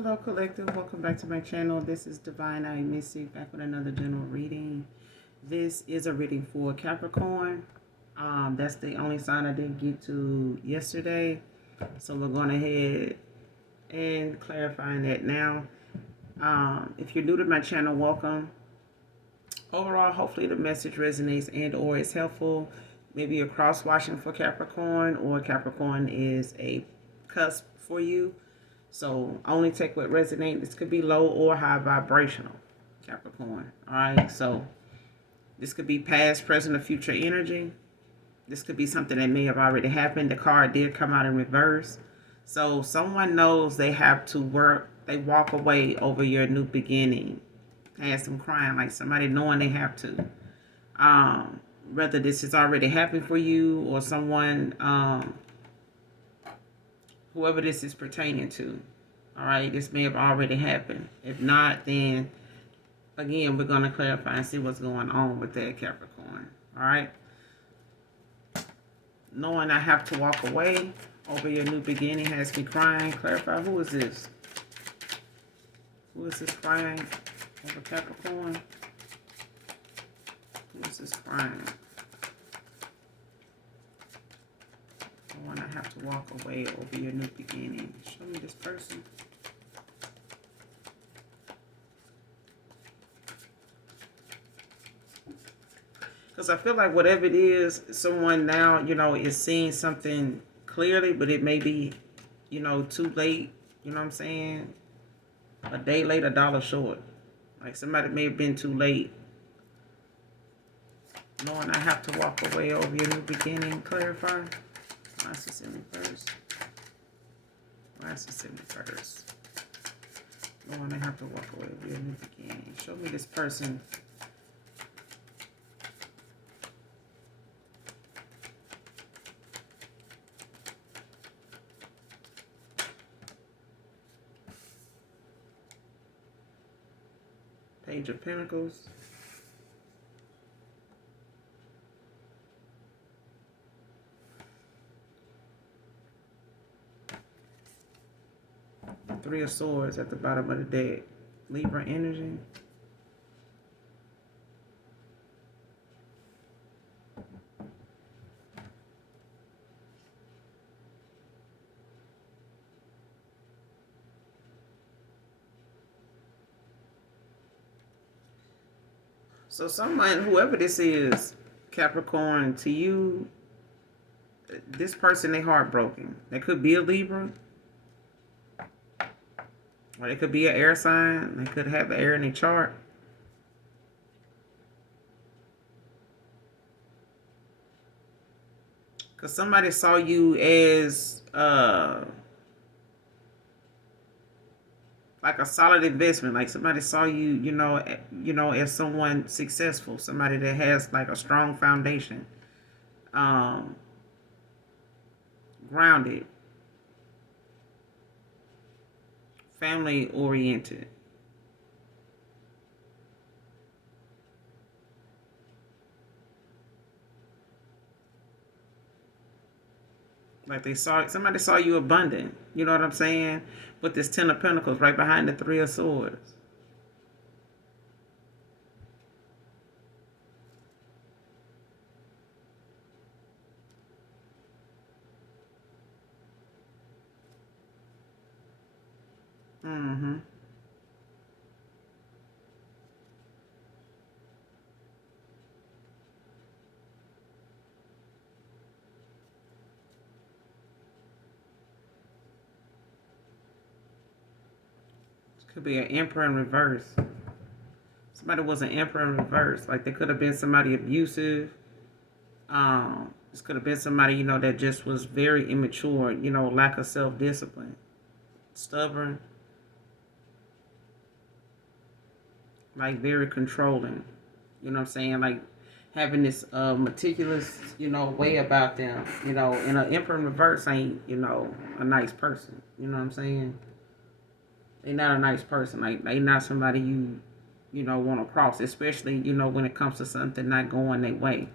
Hello, collective. Welcome back to my channel. This is Divine I Missy back with another general reading. This is a reading for Capricorn. That's the only sign I didn't get to yesterday. So we're going ahead and clarifying that now. If you're new to my channel, welcome. Overall, hopefully the message resonates and or is helpful. Maybe you're cross-watching for Capricorn, or Capricorn is a cusp for you. So only take what resonates. This could be low or high vibrational, Capricorn. All right. So this could be past, present, or future energy. This could be something that may have already happened. The card did come out in reverse. So someone knows they have to work. They walk away over your new beginning. Has them crying, like somebody knowing they have to. Whether this has already happened for you or someone, whoever this is pertaining to. All right, this may have already happened. If not, then again, we're going to clarify and see what's going on with that, Capricorn. All right. Knowing I have to walk away over your new beginning has me crying. Clarify, who is this? Who is this crying over Capricorn? Who is this crying? Knowing I have to walk away over your new beginning. Show me this person. Because I feel like whatever it is, someone now, is seeing something clearly, but it may be, too late. You know what I'm saying? A day late, a dollar short. Like somebody may have been too late. Knowing I have to walk away over your new beginning. Clarify. Why is this in reverse? Why is this in reverse? Knowing I have to walk away over your new beginning. Show me this person. Page of Pentacles. Three of Swords at the bottom of the deck. Libra energy. So someone, whoever this is, Capricorn, to you, this person, they heartbroken. They could be a Libra. Or they could be an air sign. They could have air in their chart. Because somebody saw you as like a solid investment. Like somebody saw you, as someone successful. Somebody that has like a strong foundation. Grounded. Family oriented. Like somebody saw you abundant. You know what I'm saying? With this Ten of Pentacles right behind the Three of Swords. Mm-hmm. Could be an Emperor in reverse. Somebody was an Emperor in reverse. Like they could have been somebody abusive. This could have been somebody, that just was very immature, lack of self-discipline. Stubborn. Like very controlling. You know what I'm saying? Like having this meticulous, way about them. And an Emperor in reverse ain't, a nice person. You know what I'm saying? They're not a nice person. Like they not somebody you want to cross, especially when it comes to something not going their way.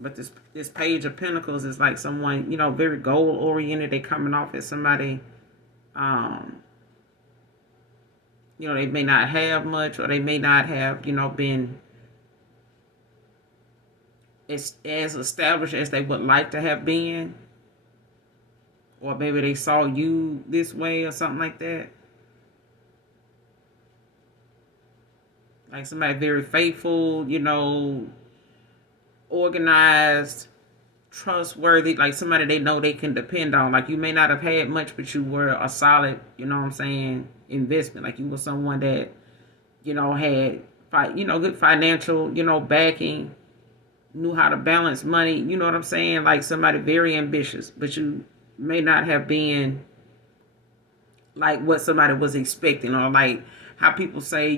But this Page of Pentacles is like someone very goal oriented. They coming off as somebody Um, they may not have much, or they may not have, been as established as they would like to have been, or maybe they saw you this way or something like that. Like somebody very faithful, organized, trustworthy, like somebody they know they can depend on. Like you may not have had much, but you were a solid, investment. Like you were someone that, had good financial, backing, knew how to balance money, you know what I'm saying? Like somebody very ambitious, but you may not have been like what somebody was expecting, or like how people say,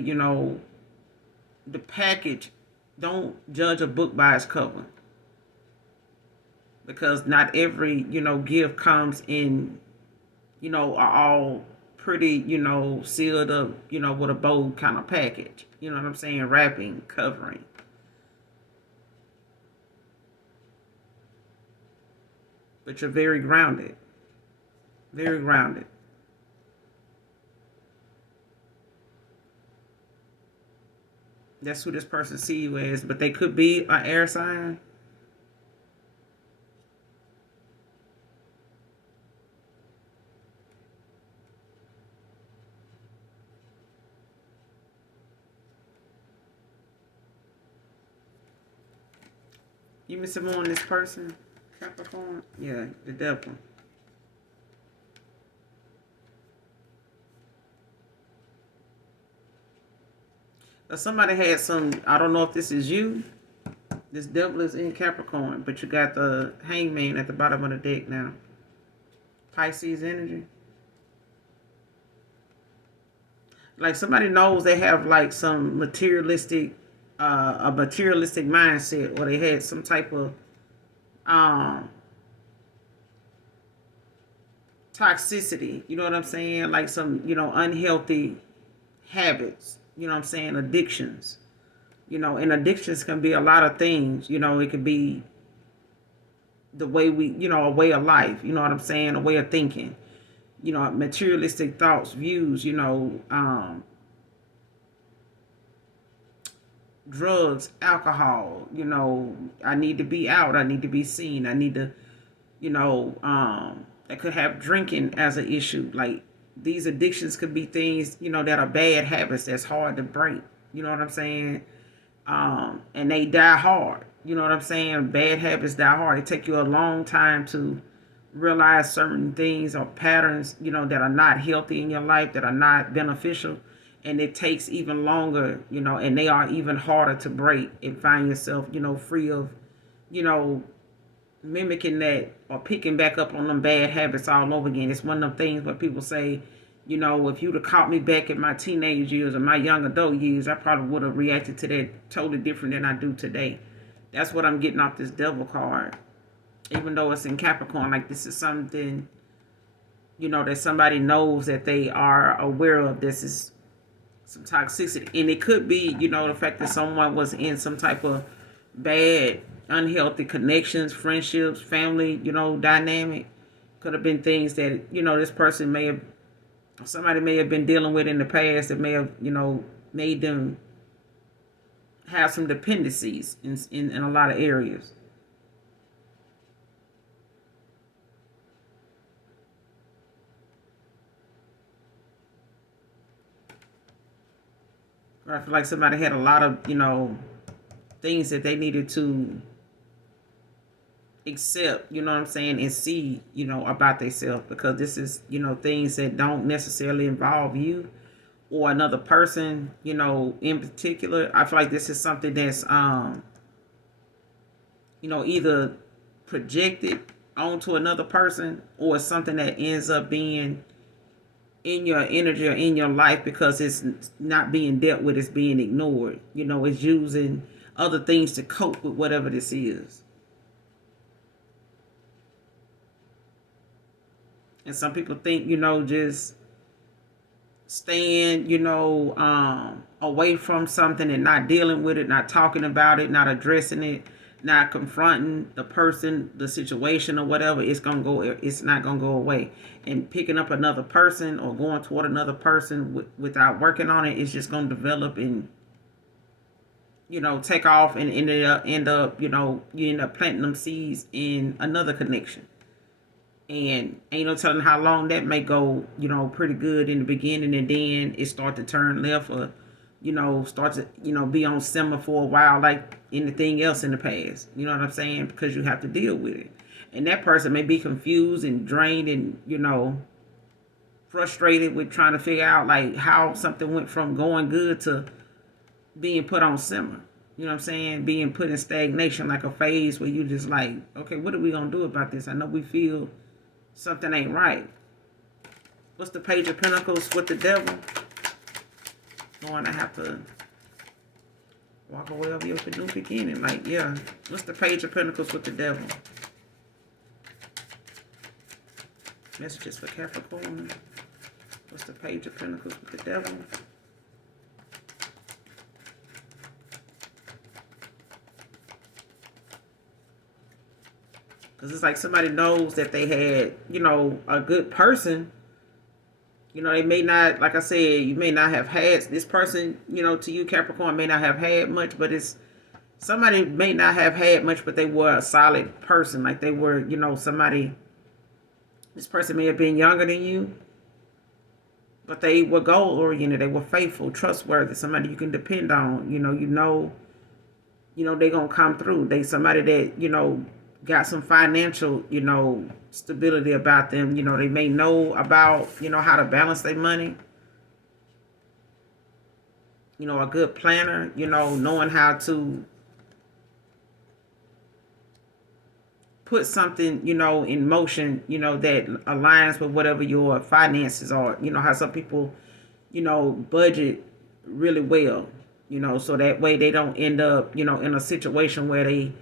the package, don't judge a book by its cover, because not every gift comes in all pretty, sealed up, with a bold kind of package, you know what I'm saying, wrapping, covering. But you're very grounded, very grounded. That's who this person see you as, but they could be an air sign. You missing more on this person, Capricorn? Yeah, the devil. Somebody had some, I don't know if this is you. This devil is in Capricorn, but you got the hangman at the bottom of the deck now. Pisces energy. Like somebody knows they have like some a materialistic mindset, or they had some type of um toxicity, you know what I'm saying? Like some, unhealthy habits, you know what I'm saying? Addictions, and addictions can be a lot of things, it could be the way we, a way of life, you know what I'm saying? A way of thinking, materialistic thoughts, views, drugs, alcohol, I need to be out, I need to be seen, I need to, that could have drinking as an issue. Like these addictions could be things, that are bad habits that's hard to break. You know what I'm saying? And they die hard. You know what I'm saying? Bad habits die hard. It take you a long time to realize certain things or patterns, that are not healthy in your life, that are not beneficial. And it takes even longer, and they are even harder to break and find yourself, free of, you know, mimicking that or picking back up on them bad habits all over again. It's one of them things where people say, if you'd have caught me back in my teenage years or my young adult years, I probably would have reacted to that totally different than I do today. That's what I'm getting off this devil card. Even though it's in Capricorn, like this is something, that somebody knows that they are aware of. This is some toxicity. And it could be, the fact that someone was in some type of bad, unhealthy connections, friendships, family, dynamic. Could have been things that, this person somebody may have been dealing with in the past that may have, made them have some dependencies in a lot of areas. I feel like somebody had a lot of, things that they needed to accept, you know what I'm saying, and see, about themselves, because this is, things that don't necessarily involve you or another person, in particular. I feel like this is something that's either projected onto another person, or something that ends up being in your energy or in your life because it's not being dealt with, it's being ignored. It's using other things to cope with whatever this is. And some people think, just staying, away from something and not dealing with it, not talking about it, not addressing it, not confronting the person, the situation, or whatever, it's not gonna go away. And picking up another person or going toward another person without working on it, it's just gonna develop and take off and end up you end up planting them seeds in another connection. And ain't no telling how long that may go, pretty good in the beginning, and then it start to turn left, or start to be on simmer for a while, like anything else in the past. You know what I'm saying? Because you have to deal with it, and that person may be confused and drained and frustrated with trying to figure out like how something went from going good to being put on simmer. You know what I'm saying? Being put in stagnation, like a phase where you just like, okay, what are we gonna do about this? I know we feel something ain't right. What's the Page of Pentacles with the Devil? Going to have to walk away of your new beginning. Like, yeah. What's the Page of Pentacles with the Devil? Messages for Capricorn. What's the Page of Pentacles with the Devil? Because it's like somebody knows that they had, a good person. They may not, like I said, you may not have had this person, to you, Capricorn, may not have had much, but it's somebody may not have had much, but they were a solid person. Like they were, somebody, this person may have been younger than you, but they were goal oriented. They were faithful, trustworthy, somebody you can depend on. They're going to come through. They somebody that, got some financial, stability about them. They may know about, how to balance their money. A good planner, knowing how to put something, in motion, that aligns with whatever your finances are. How some people, budget really well, so that way they don't end up, in a situation where they,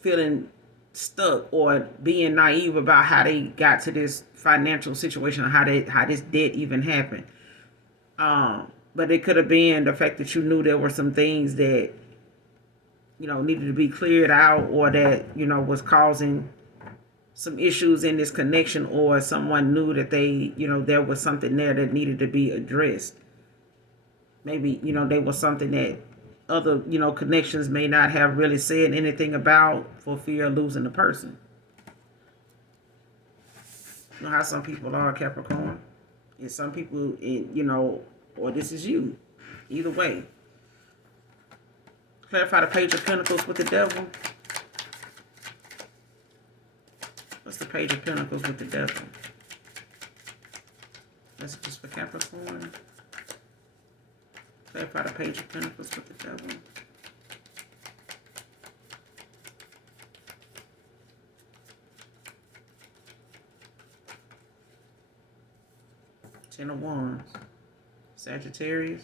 feeling stuck or being naive about how they got to this financial situation, or how this debt even happened. But it could have been the fact that you knew there were some things that, needed to be cleared out, or that, was causing some issues in this connection, or someone knew that they, there was something there that needed to be addressed. Maybe, there was something that other, connections may not have really said anything about for fear of losing the person. You know how some people are, Capricorn. And some people, or this is you. Either way. Clarify the Page of Pentacles with the Devil. What's the Page of Pentacles with the Devil? Messages for Capricorn. Clarify the Page of Pentacles with the Devil. Ten of Wands. Sagittarius.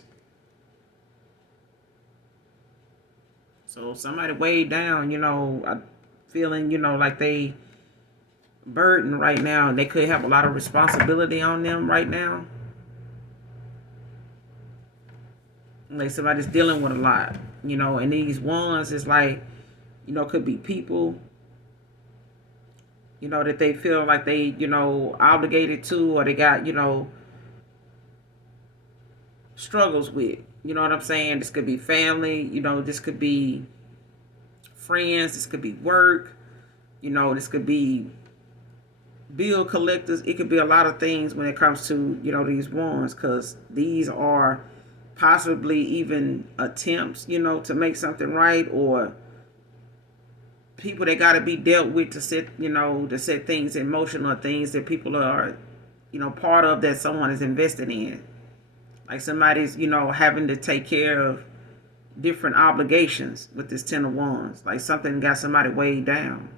So somebody weighed down, feeling, like they burdened right now. They could have a lot of responsibility on them right now. Like somebody's dealing with a lot, and these ones is like, could be people, that they feel like they, obligated to, or they got, struggles with. You know what I'm saying? This could be family, this could be friends, this could be work, this could be bill collectors. It could be a lot of things when it comes to, these ones, because these are possibly even attempts, to make something right, or people that got to be dealt with to set things in motion, or things that people are, part of, that someone is invested in. Like somebody's, having to take care of different obligations with this Ten of Wands. Like something got somebody weighed down.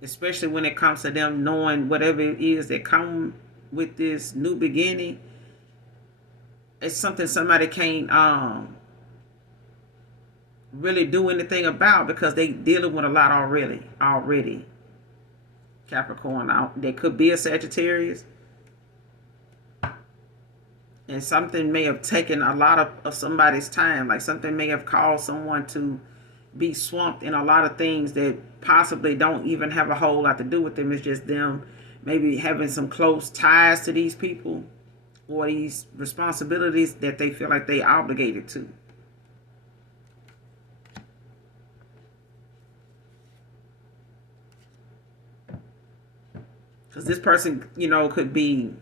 Especially when it comes to them knowing whatever it is that come with this new beginning. It's something somebody can't really do anything about, because they dealing with a lot already. Capricorn. There could be a Sagittarius. And something may have taken a lot of somebody's time. Like something may have caused someone to be swamped in a lot of things that possibly don't even have a whole lot to do with them. It's just them maybe having some close ties to these people or these responsibilities that they feel like they obligated to. Because this person, could be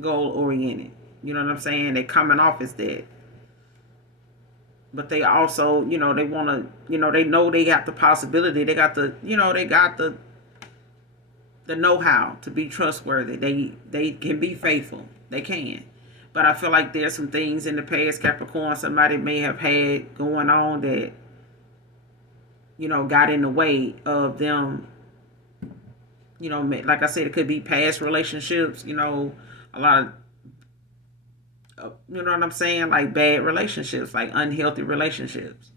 goal oriented. You know what I'm saying? They coming off as that. But they also, they want to, they know they got the possibility. They got the, they got the know-how to be trustworthy. They can be faithful. They can. But I feel like there's some things in the past, Capricorn, somebody may have had going on that, got in the way of them. Like I said, it could be past relationships, a lot of, you know what I'm saying? Like bad relationships, like unhealthy relationships.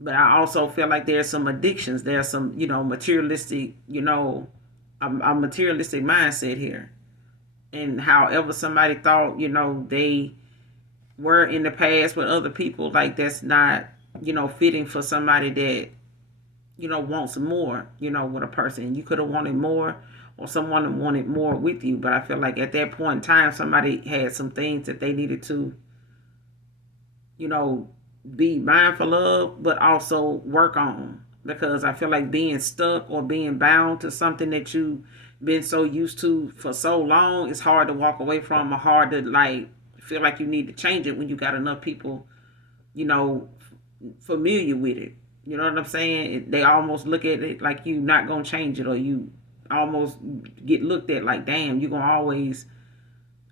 But I also feel like there's some addictions. There's some, materialistic, a materialistic mindset here. And however somebody thought, they were in the past with other people, like that's not, fitting for somebody that, wants more, with a person. You could have wanted more or someone wanted more with you. But I feel like at that point in time, somebody had some things that they needed to, you know, be mindful of, but also work on. Because I feel like being stuck or being bound to something that you've been so used to for so long, it's hard to walk away from or hard to like feel like you need to change it when you got enough people, you know, familiar with it. You know what I'm saying? They almost look at it like you not gonna change it, or you almost get looked at like, damn, you're gonna always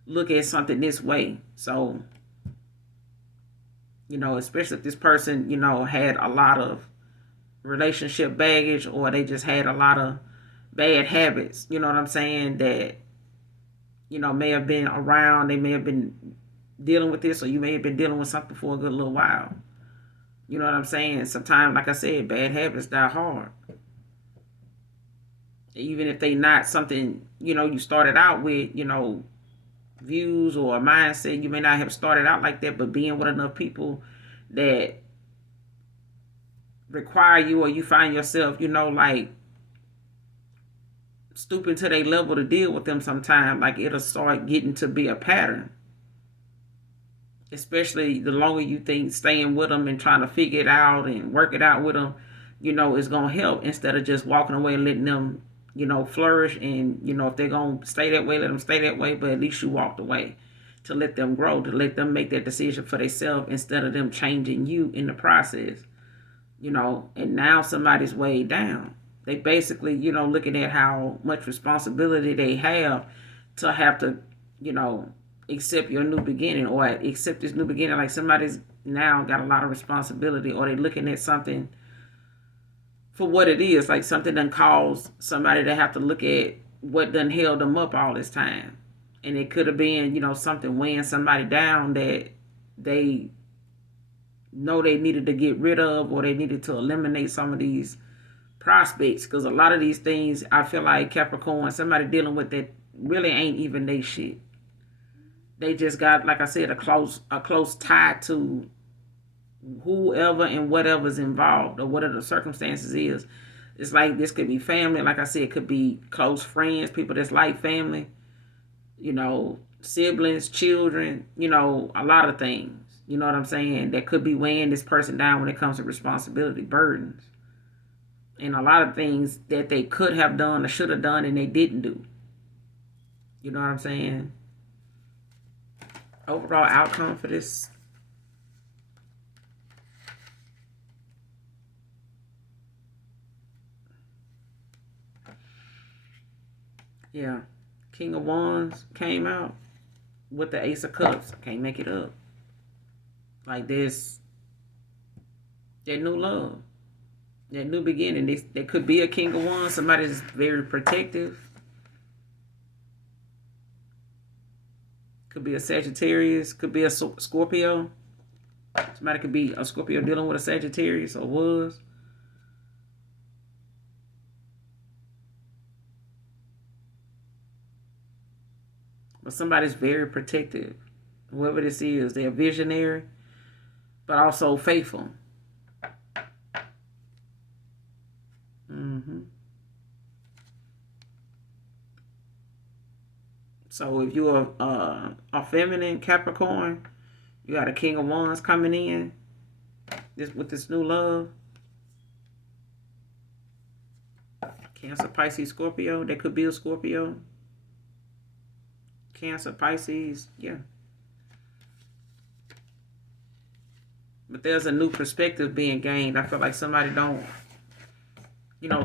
look at something this way. So, especially if this person, had a lot of relationship baggage or they just had a lot of bad habits, you know what I'm saying, that, may have been around, they may have been dealing with this, or you may have been dealing with something for a good little while. You know what I'm saying? Sometimes, like I said, bad habits die hard. Even if they not something, you started out with, views or a mindset, you may not have started out like that, but being with enough people that require you, or you find yourself, like stooping to their level to deal with them sometime, like it'll start getting to be a pattern. Especially the longer you think staying with them and trying to figure it out and work it out with them, is going to help, instead of just walking away and letting them, flourish. And, if they're going to stay that way, let them stay that way. But at least you walked away to let them grow, to let them make that decision for themselves instead of them changing you in the process. And now somebody's weighed down. They basically, looking at how much responsibility they have to, accept your new beginning, or accept this new beginning. Like somebody's now got a lot of responsibility, or they looking at something for what it is, like something done caused somebody to have to look at what done held them up all this time. And it could have been, something weighing somebody down that they know they needed to get rid of, or they needed to eliminate some of these prospects. Because a lot of these things, I feel like Capricorn, somebody dealing with that really ain't even they shit. They just got, like I said, a close tie to whoever and whatever's involved, or whatever the circumstances is. It's like this could be family, like I said, it could be close friends, people that's like family, siblings, children, a lot of things. You know what I'm saying? That could be weighing this person down when it comes to responsibility, burdens, and a lot of things that they could have done or should have done and they didn't do. You know what I'm saying? Overall outcome for this. Yeah. King of Wands came out with the Ace of Cups. Can't make it up. Like this, that new love, that new beginning. There could be a King of Wands. Somebody's very protective. Could be a Sagittarius. Could be a Scorpio. Somebody could be a Scorpio dealing with a Sagittarius, or was. But somebody's very protective. Whoever this is, they're visionary, but also faithful. hmm So if you're a feminine Capricorn, you got a King of Wands coming in with this new love. Cancer, Pisces, Scorpio. That could be a Scorpio. Cancer, Pisces, yeah. But there's a new perspective being gained. I feel like somebody don't,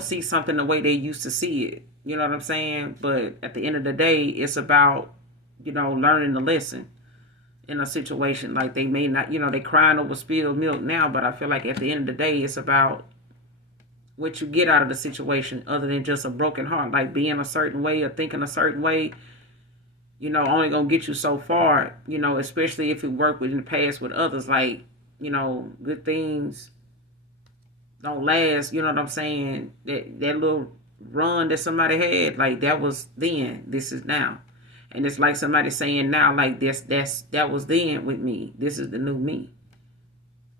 see something the way they used to see it. You know what I'm saying? But at the end of the day, it's about, learning the lesson in a situation. Like they may not, they crying over spilled milk now, but I feel like at the end of the day, it's about what you get out of the situation other than just a broken heart. Like being a certain way or thinking a certain way, only gonna get you so far, especially if you work with in the past with others. Like, good things don't last, you know what I'm saying? That little run that somebody had, like that was then, this is now. And it's like somebody saying now, like that was then with me. This is the new me.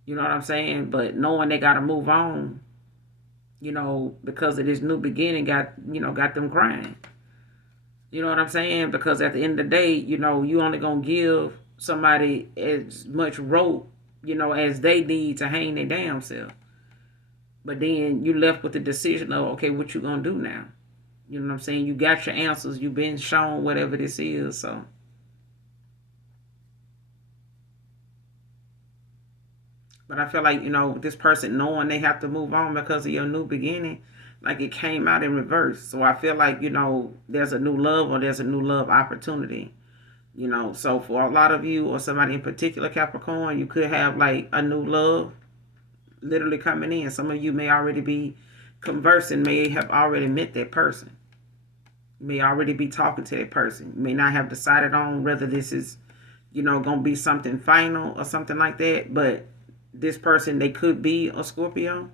You know what I'm saying? But knowing they gotta move on, because of this new beginning got them crying. You know what I'm saying? Because at the end of the day, you only gonna give somebody as much rope, as they need to hang their damn self. But then you left with the decision of, okay, what you gonna do now? You know what I'm saying? You got your answers. You've been shown whatever this is. So, but I feel like, this person knowing they have to move on because of your new beginning, like it came out in reverse. So I feel like, there's a new love or there's a new love opportunity. So for a lot of you or somebody in particular, Capricorn, you could have like a new love literally coming in. Some of you may already be conversing, may have already met that person. You may already be talking to that person. You may not have decided on whether this is, going to be something final or something like that. But this person, they could be a Scorpio,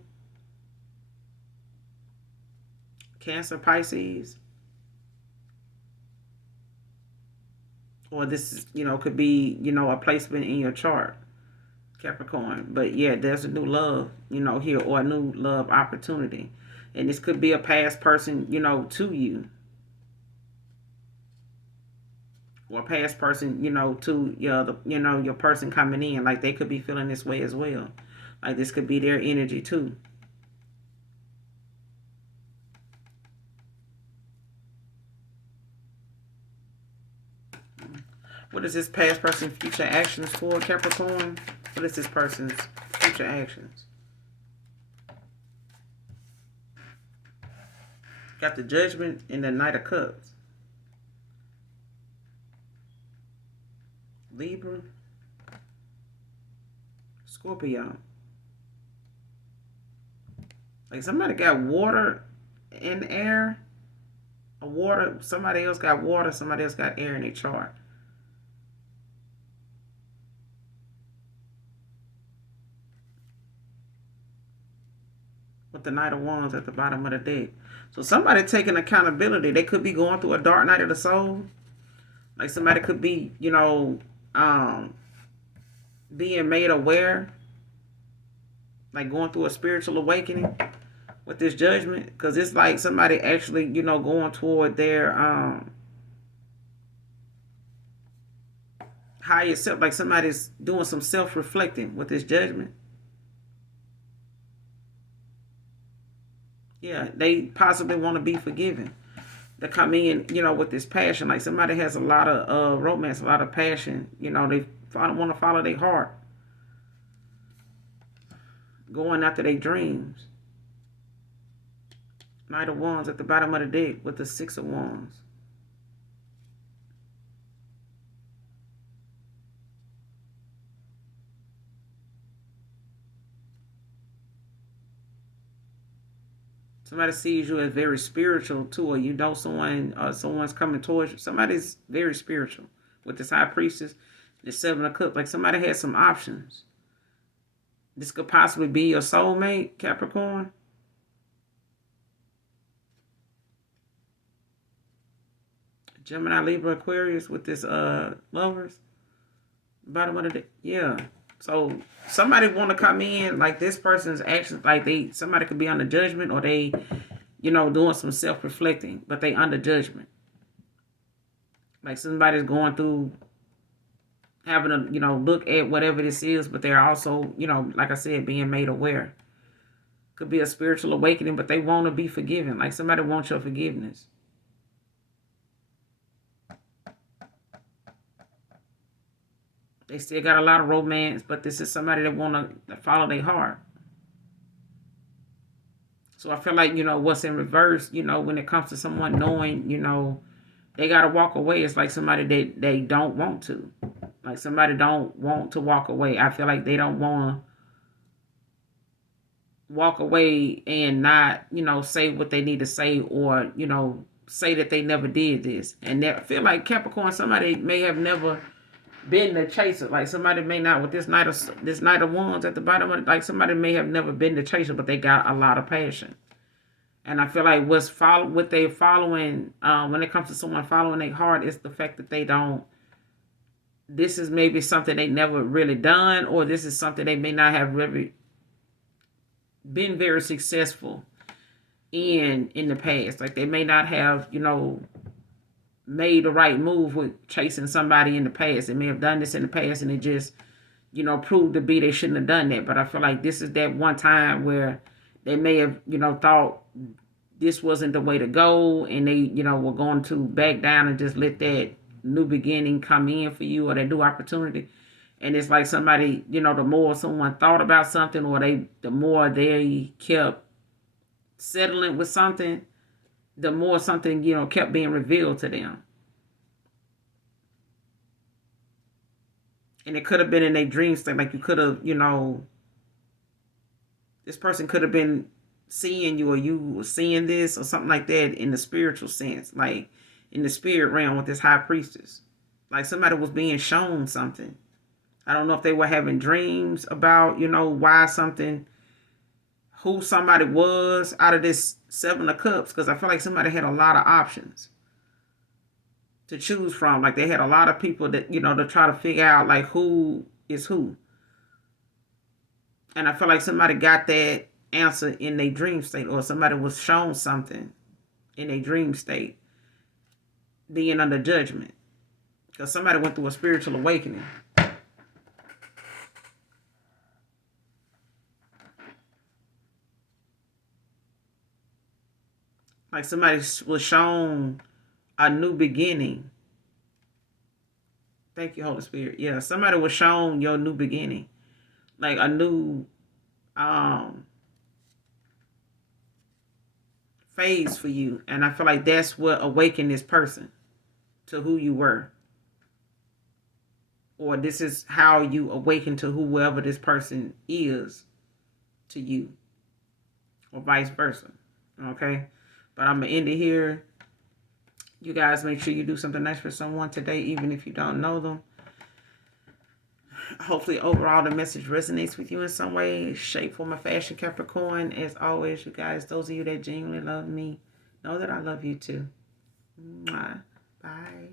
Cancer, Pisces. Or this is, could be, a placement in your chart, Capricorn. But yeah, there's a new love, here, or a new love opportunity. And this could be a past person, to you. Or a past person, to your person coming in. Like they could be feeling this way as well. Like this could be their energy too. What is this past person future actions for, Capricorn? What is this person's future actions? Got the Judgment and the Knight of Cups. Libra. Scorpio. Like somebody got water and air. Somebody else got water, somebody else got air in their chart. With the Knight of Wands at the bottom of the deck. So somebody taking accountability. They could be going through a dark night of the soul. Like somebody could be, being made aware. Like going through a spiritual awakening with this Judgment. Because it's like somebody actually, going toward their higher self. Like somebody's doing some self-reflecting with this Judgment. Yeah, they possibly want to be forgiven. They come in, with this passion. Like somebody has a lot of romance, a lot of passion. They want to follow their heart. Going after their dreams. Knight of Wands at the bottom of the deck with the Six of Wands. Somebody sees you as very spiritual too, or someone's coming towards you. Somebody's very spiritual with this High Priestess, the Seven of Cups. Like somebody has some options. This could possibly be your soulmate, Capricorn. Gemini, Libra, Aquarius with this lovers. Bottom of the day. Yeah. So somebody want to come in like this person's actually like somebody could be under judgment or they, doing some self-reflecting, but they under judgment. Like somebody's going through having a, look at whatever this is, but they're also, like I said, being made aware. Could be a spiritual awakening, but they want to be forgiven. Like somebody wants your forgiveness. They still got a lot of romance, but this is somebody that want to follow their heart. So I feel like, what's in reverse, when it comes to someone knowing, they got to walk away. It's like somebody that they don't want to. Like somebody don't want to walk away. I feel like they don't want to walk away and not, say what they need to say or, say that they never did this. And I feel like Capricorn, somebody may have never been the chaser. Like somebody may not with this Knight of Wands at the bottom of it, like somebody may have never been the chaser, but they got a lot of passion. And I feel like what they following when it comes to someone following their heart is the fact that they don't. This is maybe something they never really done, or this is something they may not have really been very successful in the past. Like they may not have, made the right move with chasing somebody in the past. They may have done this in the past and it just, proved to be they shouldn't have done that. But I feel like this is that one time where they may have, thought this wasn't the way to go and they, were going to back down and just let that new beginning come in for you or that new opportunity. And it's like somebody, the more someone thought about something or the more they kept settling with something, the more something, kept being revealed to them. And it could have been in their dream state. Like you could have, this person could have been seeing you or you were seeing this or something like that in the spiritual sense. Like in the spirit realm with this high priestess. Like somebody was being shown something. I don't know if they were having dreams about, why something, who somebody was out of this Seven of Cups. Because I feel like somebody had a lot of options to choose from. Like they had a lot of people that, to try to figure out like who is who. And I feel like somebody got that answer in their dream state or somebody was shown something in a dream state being under judgment. Because somebody went through a spiritual awakening. Like somebody was shown a new beginning. Thank you, Holy Spirit. Yeah, somebody was shown your new beginning. Like a new phase for you. And I feel like that's what awakened this person to who you were. Or this is how you awaken to whoever this person is to you. Or vice versa. Okay? But I'm going to end it here. You guys make sure you do something nice for someone today, even if you don't know them. Hopefully, overall, the message resonates with you in some way, shape, form, or fashion, Capricorn. As always, you guys, those of you that genuinely love me, know that I love you too. Mwah. Bye.